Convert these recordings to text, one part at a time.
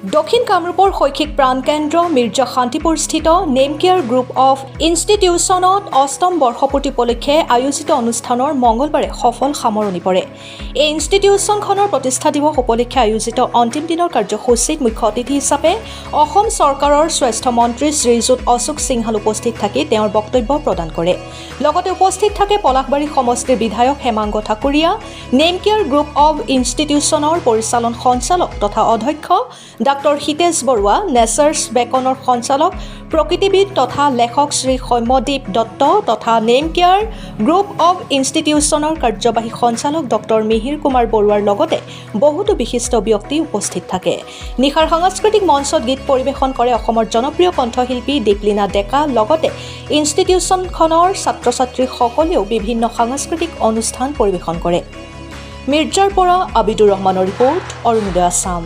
দক্ষিণ কামৰূপৰ শৈক্ষিক প্ৰাণকেন্দ্ৰ মিৰ্জা শান্তিপুৰস্থিত নেমকেয়াৰ গ্ৰুপ অৱ ইনষ্টিটিউচনত অষ্টম বৰ্ষপূৰ্তি উপলক্ষে আয়োজিত অনুষ্ঠানৰ মঙলবাৰে সফল সামৰণি পৰে। এই ইনষ্টিটিউচনখনৰ প্ৰতিষ্ঠা দিৱস উপলক্ষে আয়োজিত অন্তিম দিনৰ কাৰ্যসূচীত মুখ্য অতিথি হিচাপে অসম চৰকাৰৰ স্বাস্থ্য মন্ত্ৰী শ্ৰীযুত অশোক সিংহাল উপস্থিত থাকি তেওঁৰ বক্তব্য প্ৰদান কৰে। লগতে উপস্থিত থাকে পলাশবাৰী সমষ্টিৰ বিধায়ক হেমাংগ ঠাকুৰীয়া, নেমকেয়াৰ গ্ৰুপ অৱ ইনষ্টিটিউচনৰ পৰিচালন সঞ্চালক তথা অধ্যক্ষ ডাক্তৰ হিতেশ বৰুৱা, নেচাৰ্ছ বেকনৰ সঞ্চালক প্ৰকৃতিবিদ তথা লেখক শ্ৰী সৌম্যদীপ দত্ত তথা নেমকেয়াৰ গ্ৰুপ অৱ ইনষ্টিটিউচনৰ কাৰ্যবাহী সঞ্চালক ডক্টৰ মিহিৰ কুমাৰ বৰুৱাৰ লগতে বহুতো বিশিষ্ট ব্যক্তি উপস্থিত থাকে। নিশাৰ সাংস্কৃতিক মঞ্চত গীত পৰিৱেশন কৰে অসমৰ জনপ্ৰিয় কণ্ঠশিল্পী দীপলীনা ডেকা। লগতে ইনষ্টিটিউচনখনৰ ছাত্ৰ ছাত্ৰীসকলেও বিভিন্ন সাংস্কৃতিক অনুষ্ঠান পৰিৱেশন কৰে। মিৰ্জাৰ পৰা আবিদুৰ ৰহমানৰ ৰিপৰ্ট, অৰুণোদয় আছাম।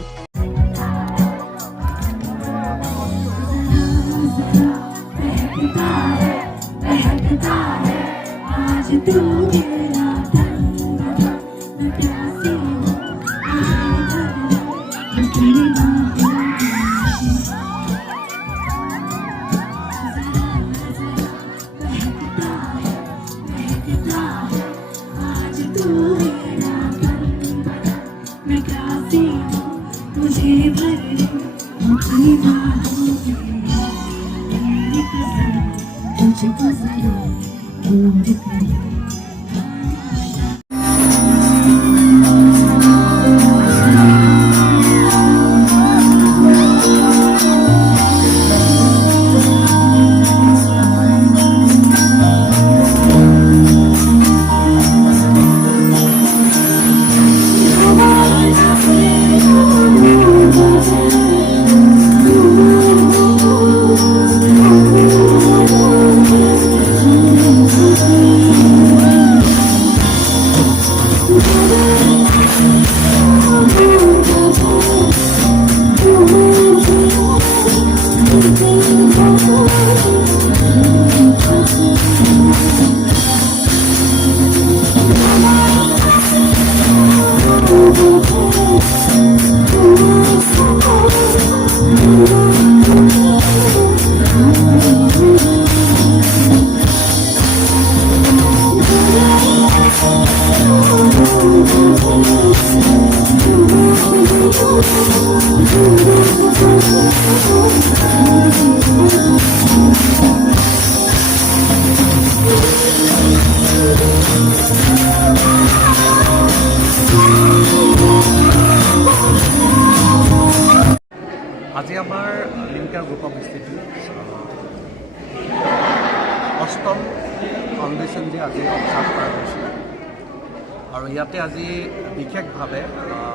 আজি আমাৰ নেমকেয়াৰ গ্ৰুপ অফ ইনষ্টিটিউট অষ্টম ফাউণ্ডেশ্যন ডে আজি অবজাৰ্ভ কৰা হৈছিল আৰু ইয়াতে আজি বিশেষভাৱে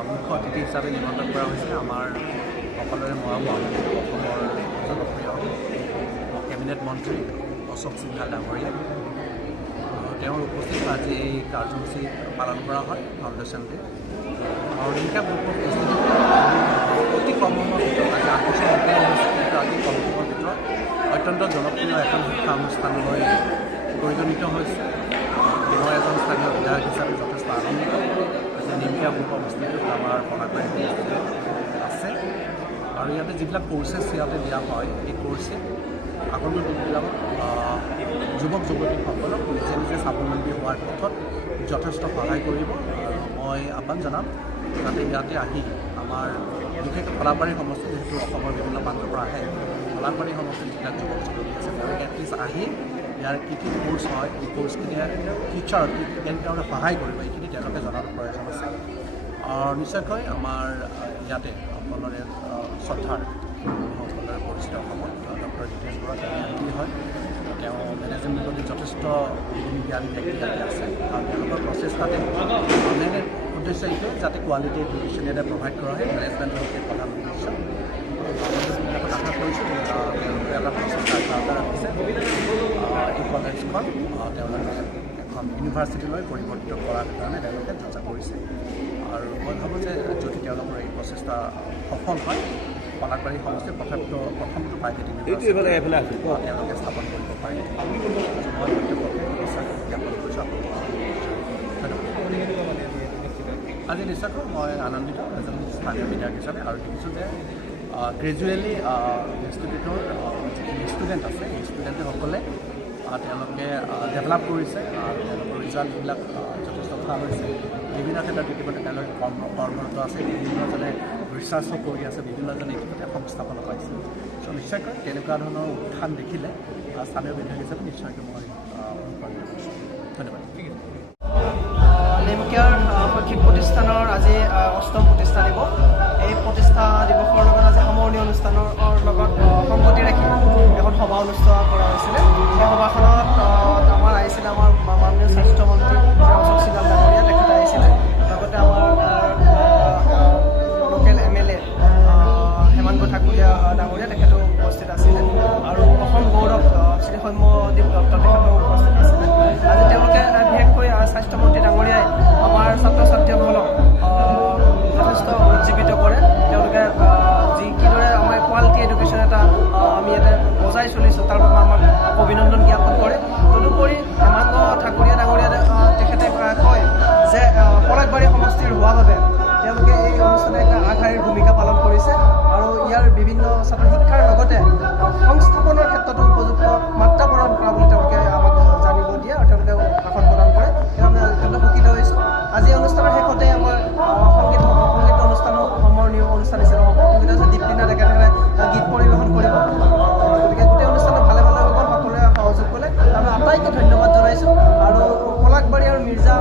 মুখ্য অতিথি হিচাপে নিমন্ত্ৰণ কৰা হৈছে আমাৰ সকলোৰে মৰমৰ অসমৰ জনপ্ৰিয় কেবিনেট মন্ত্ৰী অশোক সিংহাল ডাঙৰীয়া। তেওঁৰ উপস্থিত আজি এই কাৰ্যসূচী পালন কৰা হয় ফাউণ্ডেশ্যন ডে আৰু নেমকেয়াৰ গ্ৰুপ অফ ইনষ্টিটিউট অতি কম সময়ৰ ভিতৰত আজি 8 বছৰ সম্পূৰ্ণ হৈছে, কিন্তু আজি কম সময়ৰ ভিতৰত অত্যন্ত জনপ্ৰিয় এখন শিক্ষা অনুষ্ঠানলৈ পৰিগণিত হৈছে। মই এজন স্থানীয় বিধায়ক হিচাপে যথেষ্ট আনন্দিত যে নেমকেয়াৰ গ্ৰুপ অফ ইনষ্টিটিউট আমাৰ পলাশবাৰী সমষ্টিত আছে আৰু ইয়াতে যিবিলাক কৰ্চেছ ইয়াতে দিয়া হয়, এই কৰ্চে আগন্তুক দিনবিলাকত যুৱক যুৱতীসকলক নিজে নিজে স্বাৱলম্বী হোৱাৰ পথত যথেষ্ট সহায় কৰিব। মই আহ্বান জনাম যাতে ইয়াতে আহি আমাৰ বিশেষকৈ পলাশবাৰী সমষ্টি, যিহেতু অসমৰ বিভিন্ন প্ৰান্তৰ পৰা আহে, পলাশবাৰী সমষ্টিৰ যিবিলাক যুৱক যুৱতী আছে তেওঁলোকে এটলিষ্ট আহি ইয়াৰ কি কি কৰ্চ হয়, এই কৰ্চখিনিয়ে টিচাৰ কেনেকৈ সহায় কৰিব এইখিনি তেওঁলোকে জনাটো প্ৰয়োজন আছে। নিশ্চয়কৈ আমাৰ ইয়াতে সকলোৰে শ্ৰদ্ধাৰ সকলোৰে পৰিচিত অসমত ডক্টৰ হিতেশ বৰুৱা তেওঁ হয়, তেওঁ মেনেজমেণ্টত যথেষ্ট জ্ঞানী ব্যক্তি ইয়াতে আছে আৰু তেওঁলোকৰ প্ৰচেষ্টাতে মেইন উদ্দেশ্য এইটোৱে যাতে কোৱালিটি এডুকেশ্যন ইয়াতে প্ৰভাইড কৰা হয়, মেনেজমেণ্টৰ প্ৰধান উদ্দেশ্য। যিবিলাকত আশা কৰিছোঁ তেওঁলোকে এটা প্ৰচেষ্টা অব্যাহত ৰাখিছে। এই কলেজখন তেওঁলোকে এখন ইউনিভাৰ্চিটিলৈ পৰিৱৰ্তিত কৰাৰ কাৰণে তেওঁলোকে চেষ্টা কৰিছে আৰু মই ভাবোঁ যে যদি তেওঁলোকৰ এই প্ৰচেষ্টা সফল হয়, পলাশবাৰী সমষ্টিৰ প্ৰথমটো প্ৰাইভেট ইউনিভাৰ্চিটি তেওঁলোকে স্থাপন কৰিব পাৰিব। মই জ্ঞাপন কৰিছোঁ আজি নিশ্চয়কৈ মই আনন্দিত এজন স্থানীয় বিধায়ক হিচাপে আৰু দেখিছোঁ যে গ্ৰেজুৱেলি ইনষ্টিটিউটৰ যিখিনি ষ্টুডেণ্ট আছে সেই ষ্টুডেণ্টসকলে তেওঁলোকে ডেভেলপ কৰিছে আৰু তেওঁলোকৰ ৰিজাল্টবিলাক যথেষ্ট ভাল হৈছে। বিভিন্ন ক্ষেত্ৰত ইতিমধ্যে তেওঁলোকে কৰ্মৰত আছে, বিভিন্নজনে ৰিচাৰ্চো কৰি আছে, বিভিন্নজনে ইতিমধ্যে সংস্থাপনো পাইছে। চ' নিশ্চয়কৈ তেনেকুৱা ধৰণৰ উত্থান দেখিলে স্থানীয় বিধায়ক হিচাপে নিশ্চয়কৈ মই অনুপ্ৰাণিত হৈছোঁ। ধন্যবাদ। নেমকেয়াৰ শৈক্ষিক প্ৰতিষ্ঠানৰ আজি 8ম প্ৰতিষ্ঠা দিৱস। এই প্ৰতিষ্ঠা দিৱসৰ লগত আজি সামৰণি অনুষ্ঠানৰ লগত সংগতি ৰাখি এখন সভা অনুষ্ঠিত কৰা হৈছিলে। সেই সভাখনত আমাৰ আহিছিলে আমাৰ মাননীয় স্বাস্থ্যমন্ত্ৰী অশোক সিংহাল ডাঙৰীয়া, তেখেত আহিছিলে। লগতে আমাৰ লোকেল MLA হেমাংগ ঠাকুৰীয়া ডাঙৰীয়া, তেখেতো উপস্থিত আছিলে। আৰু অসম গৌৰৱ শ্ৰী সৌম্যদীপ দত্ত তেখেতো উপস্থিত আছিলে। আজি তেওঁলোকে বিশেষকৈ স্বাস্থ্যমন্ত্ৰী ডাঙৰীয়াই আমাৰ ছাত্ৰ ছাত্ৰীসকলক যথেষ্ট উজ্জীৱিত কৰে। তেওঁলোকে কিদৰে আমাৰ কোৱালিটি এডুকেশ্যন এটা আমি ইয়াতে বজাই চলিছোঁ তাৰ বাবে আমাক অভিনন্দন জ্ঞাপন কৰে। তদুপৰি হেমাংগ ঠাকুৰীয়া ডাঙৰীয়া তেখেতে কয় যে পলাশবাৰী সমষ্টিৰ হোৱা বাবে তেওঁলোকে এই অনুষ্ঠানে এটা আগশাৰীৰ ভূমিকা পালন কৰিছে আৰু ইয়াৰ বিভিন্ন ছাত্ৰ শিক্ষাৰ লগতে সংস্থাপনৰ ক্ষেত্ৰতো উপযুক্ত মাত্ৰা প্ৰদান কৰা বুলি তেওঁলোকে আমাক জানিব দিয়ে আৰু তেওঁলোকে ভাষণ প্ৰদান কৰে। আমি অত্যন্ত সুখীত হৈছোঁ। আজি অনুষ্ঠানৰ শেষতে আমাৰ সংগীত অনুষ্ঠানো সামৰণি অনুষ্ঠান হিচাপে হ'ব। সংগীত আছে দীপলিনা ডেকা গীত পৰিৱেশন কৰিব। গতিকে গোটেই অনুষ্ঠানত ভালে ভালে হ'ব, সকলোৱে সহযোগ কৰিলে আমি আটাইকে ধন্যবাদ জনাইছোঁ। আৰু পলাশবাৰী আৰু মিৰ্জা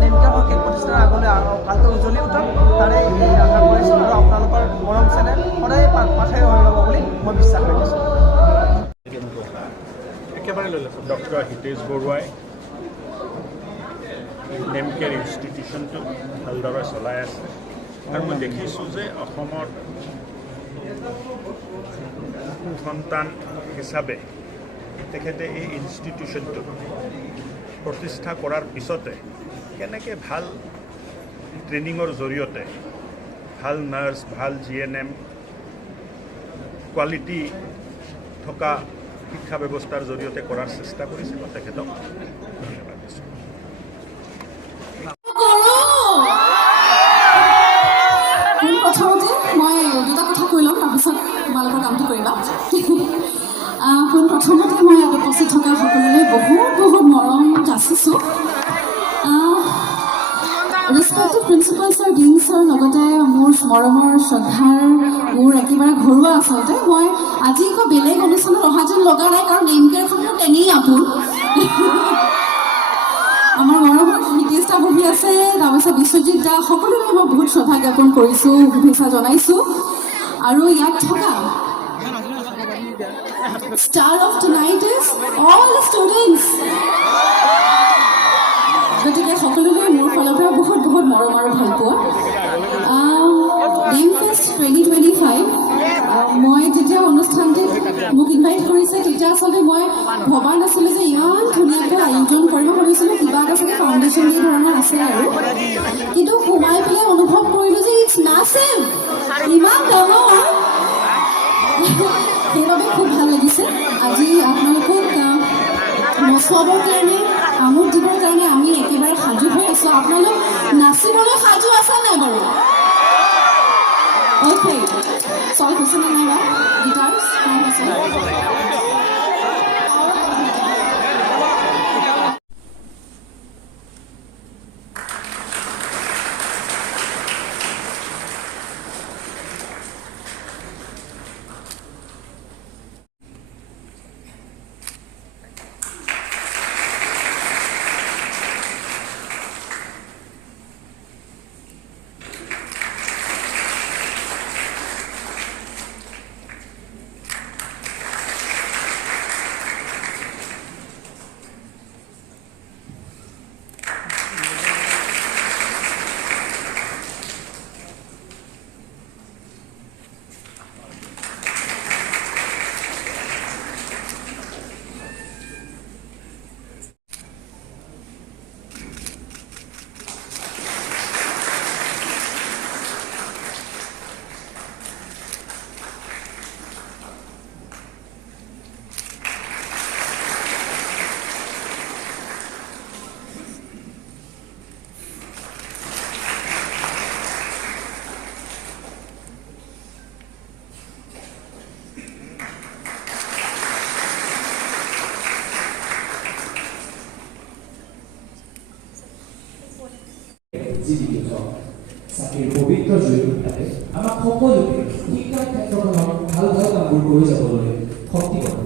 নেমকেয়াৰ শৈক্ষিক প্ৰতিষ্ঠানৰ আগলৈ ভালকৈ উজ্জ্বলি উঠক তাৰে আশা কৰিছোঁ। আৰু আপোনালোকৰ মৰম চেনেহ সদায় পাঠেৰে হৈ ৰ'ব বুলি মই বিশ্বাস ৰাখিছোঁ। ডক্টৰ হিতেশ বৰুৱাই নেমকেয়াৰ ইনষ্টিটিউশ্যনটো ভালদৰে চলাই আছে আৰু মই দেখিছোঁ যে অসমত সন্তান হিচাপে তেখেতে এই ইনষ্টিটিউশ্যনটো প্ৰতিষ্ঠা কৰাৰ পিছতে কেনেকৈ ভাল ট্ৰেইনিঙৰ জৰিয়তে ভাল নাৰ্ছ, ভাল GNM, কোৱালিটি থকা শিক্ষা ব্যৱস্থাৰ জৰিয়তে কৰাৰ চেষ্টা কৰিছে। মই তেখেতক ধন্যবাদ দিছোঁ। প্ৰথমতে মই দুটা কথা কৈ ল'ম, তাৰপিছত তোমালোকৰ কামটো কৰিবা। পোনপ্ৰথমতে মই ইয়াত উপস্থিত থকা সকলোলৈ বহুত বহুত মৰম যাচিছোঁ। ৰেচপেক্টেড প্ৰিন্সিপালছৰ ডিনছৰ লগতে মোৰ মৰমৰ শ্ৰদ্ধাৰ মোৰ একেবাৰে ঘৰুৱা আচলতে মই আজি একো বেলেগ অনুষ্ঠানত অহা যেন লগা নাই, কাৰণ নেমকেয়াৰখন মোৰ তেনেই আপোন। আমাৰ মৰমৰ হিতেশ দা বহি আছে, তাৰপিছত বিশ্বজিৎ দা, সকলোকে মই বহুত শ্ৰদ্ধা জ্ঞাপন কৰিছোঁ, শুভেচ্ছা জনাইছোঁ। আৰু ইয়াত থকা star of tonight is all students. গতিকে সকলোকে মোৰ ফালৰ পৰা বহুত বহুত মৰম আৰু ভাল পোৱা। নেমফেষ্ট 2025 মই যেতিয়া অনুষ্ঠানটোত মোক ইনভাইট কৰিছে তেতিয়া আচলতে মই ভবা নাছিলোঁ যে ইমান ধুনীয়াকৈ আয়োজন কৰিব। ভাবিছিলোঁ কিবা এটা চাগে ফাউণ্ডেশ্যন ডে ধৰণৰ আছে আৰু, কিন্তু সোমাই পেলাই অনুভৱ কৰিলোঁ যে ইটছ মাছিভ, ইমান ডাঙৰ। সেইবাবে খুব ভাল লাগিছে। আজি আপোনালোকক নচুৱাবৰ কাৰণে, আমোদ দিবৰ কাৰণে আমি একেবাৰে সাজু হৈ আছোঁ। আপোনালোক নাচিবলৈ সাজু আছে নাই বাৰু? অ'কে, চল্ভ হৈছে নে নাই বাৰু? গিটাৰ জীৱিত চাকৰিৰ পবিত্ৰ জয়তে আমাক সকলোকে শিক্ষাৰ ক্ষেত্ৰখনত ভাল ভাল কামবোৰ কৰি যাবলৈ শক্তি প্ৰদান